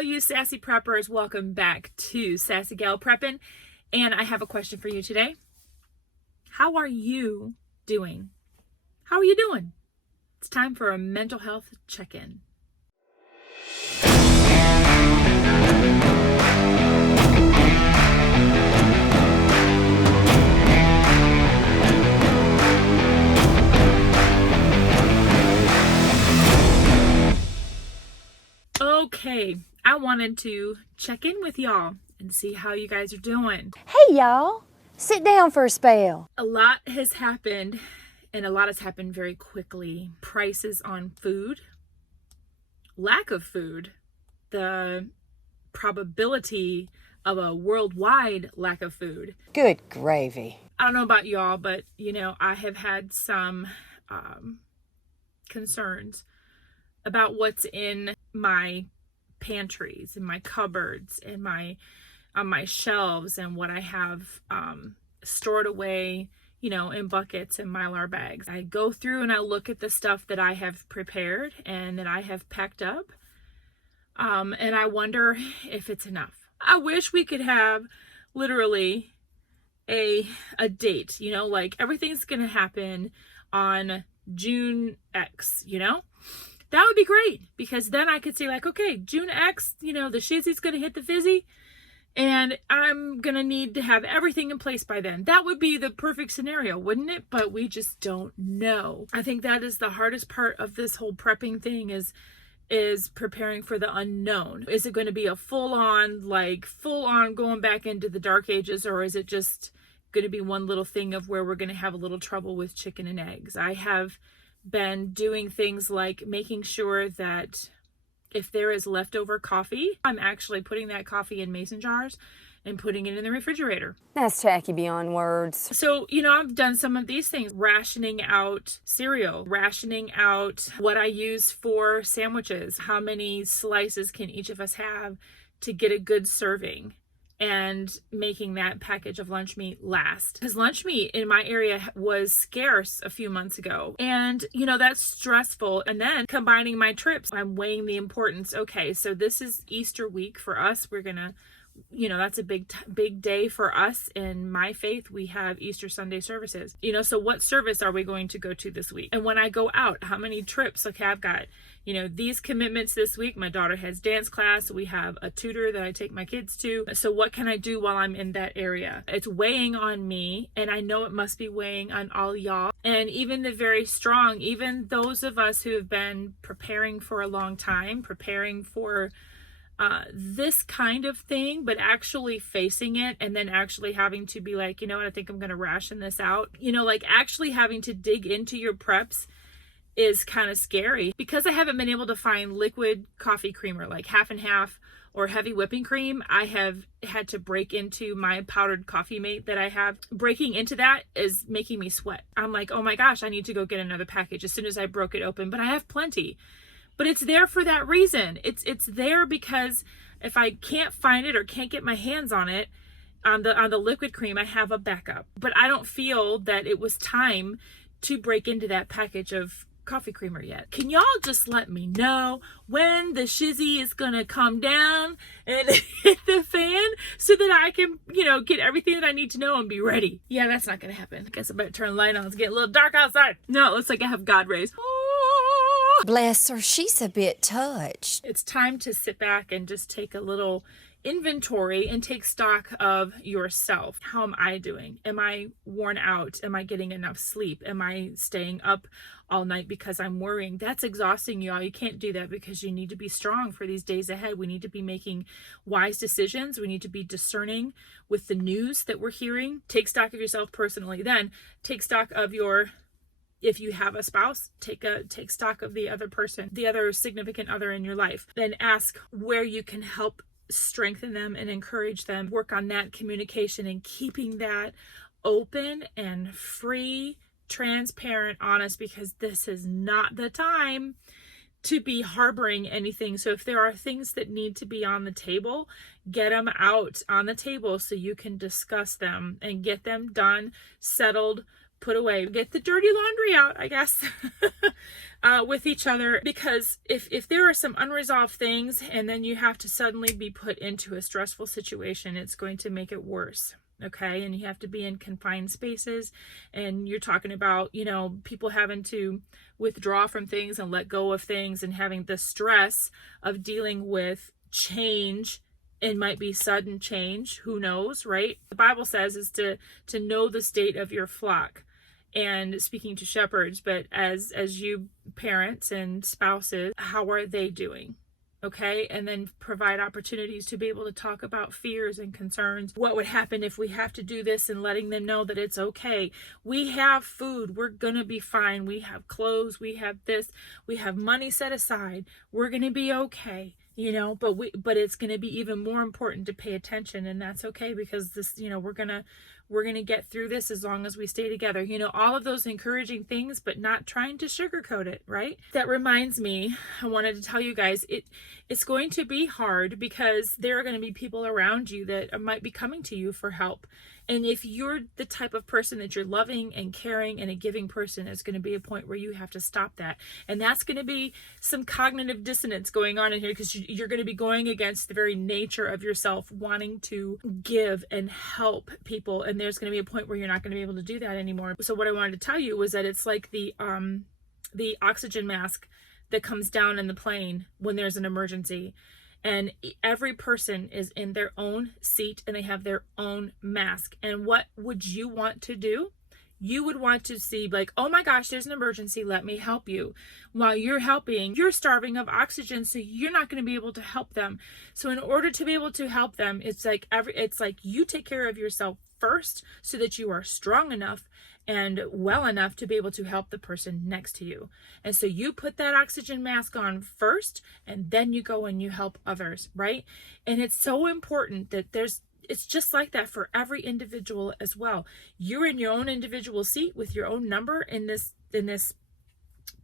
all you sassy preppers, welcome back to Sassy Gal Preppin', and I have a question for you today. How are you doing? How are you doing? It's time for a mental health check-in. Okay, I wanted to check in with y'all and see how you guys are doing. Hey y'all, sit down for a spell. A lot has happened, and a lot has happened very quickly. Prices on food, lack of food, the probability of a worldwide lack of food. Good gravy. I don't know about y'all, but I have had some concerns about what's in my pantries and my cupboards and on my shelves, and what I have stored away, in buckets and Mylar bags. I go through and I look at the stuff that I have prepared and that I have packed up, and I wonder if it's enough. I wish we could have literally a date, like everything's gonna happen on June X, That would be great, because then I could say like, okay, June X, the shizzy's going to hit the fizzy, and I'm going to need to have everything in place by then. That would be the perfect scenario, wouldn't it? But we just don't know. I think that is the hardest part of this whole prepping thing is preparing for the unknown. Is it going to be a full on going back into the dark ages, or is it just going to be one little thing of where we're going to have a little trouble with chicken and eggs? I have been doing things like making sure that if there is leftover coffee, I'm actually putting that coffee in mason jars and putting it in the refrigerator. That's tacky beyond words. So, I've done some of these things, rationing out cereal, rationing out what I use for sandwiches. How many slices can each of us have to get a good serving? And making that package of lunch meat last. Because lunch meat in my area was scarce a few months ago. And, that's stressful. And then combining my trips, I'm weighing the importance. Okay, so this is Easter week for us. We're going to, that's a big day for us. In my faith, we have Easter Sunday services. So what service are we going to go to this week? And when I go out, how many trips? Okay, I've got, these commitments this week. My daughter has dance class. We have a tutor that I take my kids to. So what can I do while I'm in that area? It's weighing on me, and I know it must be weighing on all y'all. And even the very strong, even those of us who have been preparing for a long time, preparing for this kind of thing, but actually facing it and then actually having to be like, what, I think I'm going to ration this out. Actually having to dig into your preps is kind of scary, because I haven't been able to find liquid coffee creamer, like half and half or heavy whipping cream. I have had to break into my powdered coffee mate that I have. Breaking into that is making me sweat. I'm like, oh my gosh, I need to go get another package as soon as I broke it open, but I have plenty. But it's there for that reason. It's there because if I can't find it or can't get my hands on it, on the liquid cream, I have a backup. But I don't feel that it was time to break into that package of coffee creamer yet. Can y'all just let me know when the shizzy is gonna come down and hit the fan so that I can, get everything that I need to know and be ready? Yeah, that's not gonna happen. I guess I better turn the light on. It's getting a little dark outside. No, it looks like I have God rays. Bless her, she's a bit touched. It's time to sit back and just take a little inventory and take stock of yourself. How am I doing? Am I worn out? Am I getting enough sleep? Am I staying up all night because I'm worrying? That's exhausting, y'all. You can't do that, because you need to be strong for these days ahead. We need to be making wise decisions. We need to be discerning with the news that we're hearing. Take stock of yourself personally. Then take stock of if you have a spouse, take stock of the other person, the other significant other in your life. Then ask where you can help strengthen them and encourage them. Work on that communication and keeping that open and free, transparent, honest, because this is not the time to be harboring anything. So if there are things that need to be on the table, get them out on the table so you can discuss them and get them done, settled put away, get the dirty laundry out, I guess, with each other. Because if there are some unresolved things and then you have to suddenly be put into a stressful situation, it's going to make it worse. Okay. And you have to be in confined spaces, and you're talking about, people having to withdraw from things and let go of things, and having the stress of dealing with change. It might be sudden change. Who knows, right? The Bible says is to know the state of your flock. And speaking to shepherds, but as you parents and spouses, how are they doing? Okay, and then provide opportunities to be able to talk about fears and concerns. What would happen if we have to do this, and letting them know that it's okay. We have food. We're going to be fine. We have clothes. We have this. We have money set aside. We're going to be okay. But it's going to be even more important to pay attention, and that's okay, because this, we're going to get through this as long as we stay together. All of those encouraging things, but not trying to sugarcoat it, right? That reminds me, I wanted to tell you guys, it's going to be hard, because there are going to be people around you that might be coming to you for help. And if you're the type of person that you're loving and caring and a giving person, it's going to be a point where you have to stop that. And that's going to be some cognitive dissonance going on in here, because you're going to be going against the very nature of yourself wanting to give and help people. And there's going to be a point where you're not going to be able to do that anymore. So what I wanted to tell you was that it's like the oxygen mask that comes down in the plane when there's an emergency. And every person is in their own seat, and they have their own mask. And what would you want to do? You would want to see, like, oh my gosh, there's an emergency, let me help you. While you're helping, you're starving of oxygen, so you're not going to be able to help them. So in order to be able to help them, it's like you take care of yourself first, so that you are strong enough and well enough to be able to help the person next to you. And so you put that oxygen mask on first, and then you go and you help others, right? And it's so important that it's just like that for every individual as well. You're in your own individual seat with your own number in this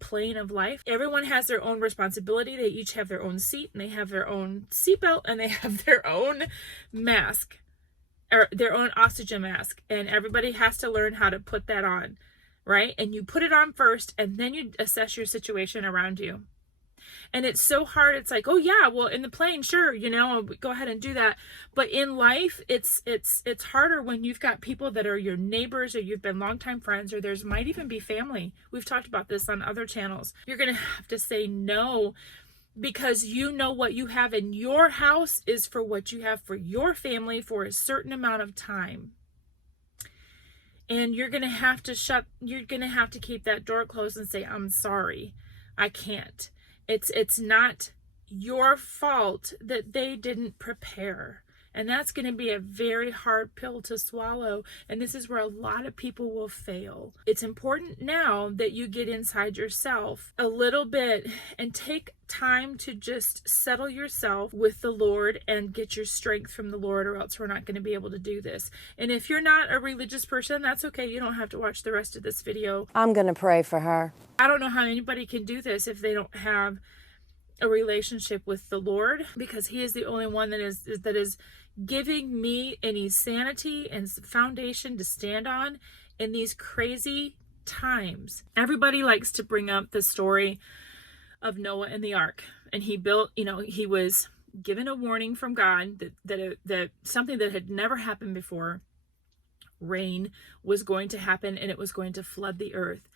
plane of life. Everyone has their own responsibility. They each have their own seat, and they have their own seatbelt, and they have their own mask, or their own oxygen mask, and everybody has to learn how to put that on, right? And you put it on first, and then you assess your situation around you. And it's so hard. It's like, oh yeah, well, in the plane, sure, go ahead and do that. But in life, it's harder when you've got people that are your neighbors, or you've been longtime friends, or there's might even be family. We've talked about this on other channels. You're going to have to say no, because what you have in your house is for what you have for your family for a certain amount of time. And you're going to have to keep that door closed and say, I'm sorry, I can't. It's not your fault that they didn't prepare. And that's going to be a very hard pill to swallow. And this is where a lot of people will fail. It's important now that you get inside yourself a little bit and take time to just settle yourself with the Lord and get your strength from the Lord, or else we're not going to be able to do this. And if you're not a religious person, that's okay. You don't have to watch the rest of this video. I'm going to pray for her. I don't know how anybody can do this if they don't have a relationship with the Lord, because He is the only one that is giving me any sanity and foundation to stand on in these crazy times. Everybody likes to bring up the story of Noah and the ark, and he built, he was given a warning from God that something that had never happened before, rain, was going to happen, and it was going to flood the earth.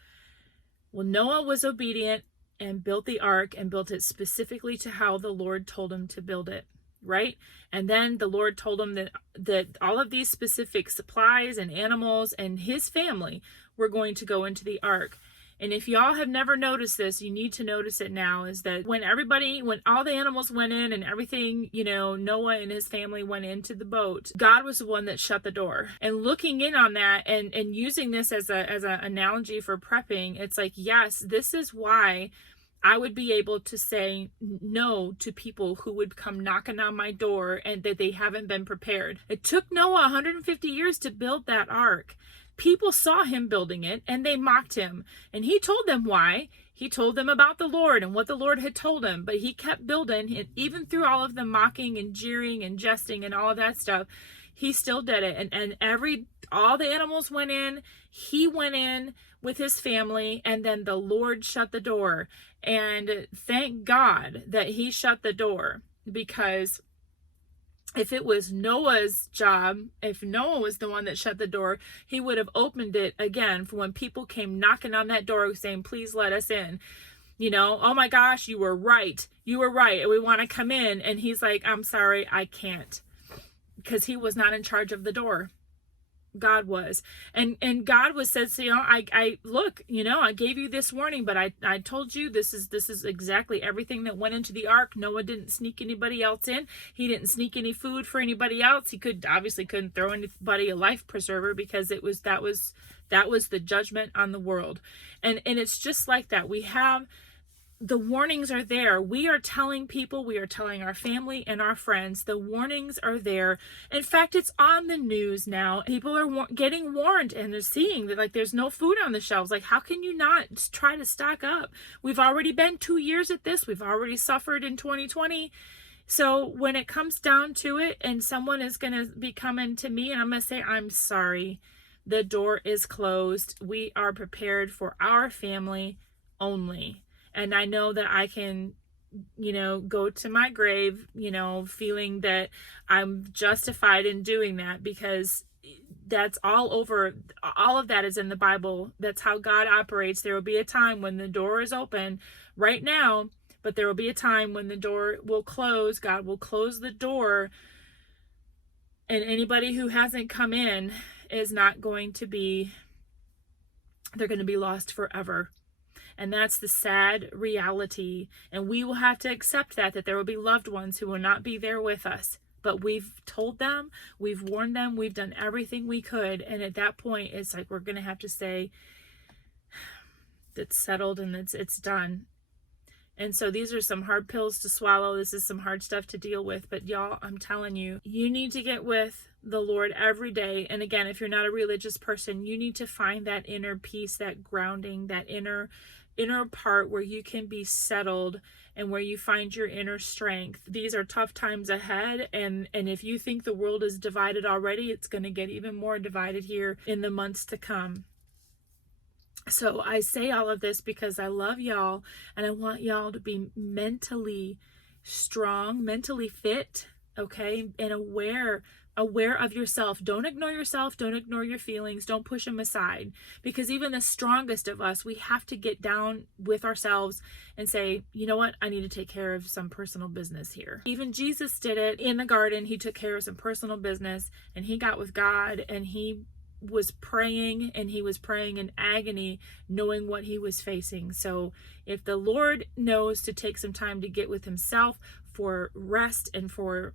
Well, Noah was obedient and built the ark, and built it specifically to how the Lord told him to build it, right? And then the Lord told him that all of these specific supplies and animals and his family were going to go into the ark. And if y'all have never noticed this, you need to notice it now, is that when all the animals went in and everything, Noah and his family went into the boat, God was the one that shut the door. And looking in on that and using this as an analogy for prepping, it's like, yes, this is why I would be able to say no to people who would come knocking on my door and that they haven't been prepared. It took Noah 150 years to build that ark. People saw him building it and they mocked him. And he told them why. He told them about the Lord and what the Lord had told him. But he kept building, and even through all of the mocking and jeering and jesting and all of that stuff, he still did it. And all the animals went in, he went in with his family, and then the Lord shut the door. And thank God that he shut the door, because if it was Noah's job, if Noah was the one that shut the door, he would have opened it again for when people came knocking on that door saying, please let us in. Oh my gosh, you were right. You were right. And we want to come in. And he's like, I'm sorry, I can't. Because he was not in charge of the door. God was. And God says, I look, I gave you this warning, but I told you this is exactly everything that went into the ark. Noah didn't sneak anybody else in. He didn't sneak any food for anybody else. He obviously couldn't throw anybody a life preserver, because that was the judgment on the world. And it's just like that. The warnings are there. We are telling people, we are telling our family and our friends, the warnings are there. In fact, it's on the news now. People are getting warned, and they're seeing that, like, there's no food on the shelves. Like, how can you not try to stock up? We've already been 2 years at this. We've already suffered in 2020. So when it comes down to it, and someone is going to be coming to me, and I'm going to say, I'm sorry, the door is closed. We are prepared for our family only. And I know that I can, go to my grave, feeling that I'm justified in doing that, because that's all over. All of that is in the Bible. That's how God operates. There will be a time when the door is open right now, but there will be a time when the door will close. God will close the door, and anybody who hasn't come in is not going to be, they're going to be lost forever. And that's the sad reality. And we will have to accept that there will be loved ones who will not be there with us. But we've told them, we've warned them, we've done everything we could. And at that point, it's like we're going to have to say, it's settled and it's done. And so these are some hard pills to swallow. This is some hard stuff to deal with. But y'all, I'm telling you, you need to get with the Lord every day. And again, if you're not a religious person, you need to find that inner peace, that grounding, that inner part where you can be settled and where you find your inner strength. These are tough times ahead, and if you think the world is divided already, it's going to get even more divided here in the months to come. So I say all of this because I love y'all, and I want y'all to be mentally strong, mentally fit, okay, and aware of yourself. Don't ignore yourself. Don't ignore your feelings. Don't push them aside, because even the strongest of us, we have to get down with ourselves and say, you know what? I need to take care of some personal business here. Even Jesus did it in the garden. He took care of some personal business, and he got with God, and he was praying, and he was praying in agony, knowing what he was facing. So if the Lord knows to take some time to get with himself for rest and for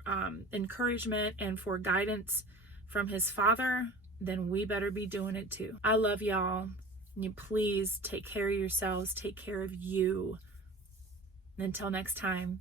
encouragement and for guidance from his Father, then we better be doing it too. I love y'all. You please take care of yourselves, take care of you. Until next time.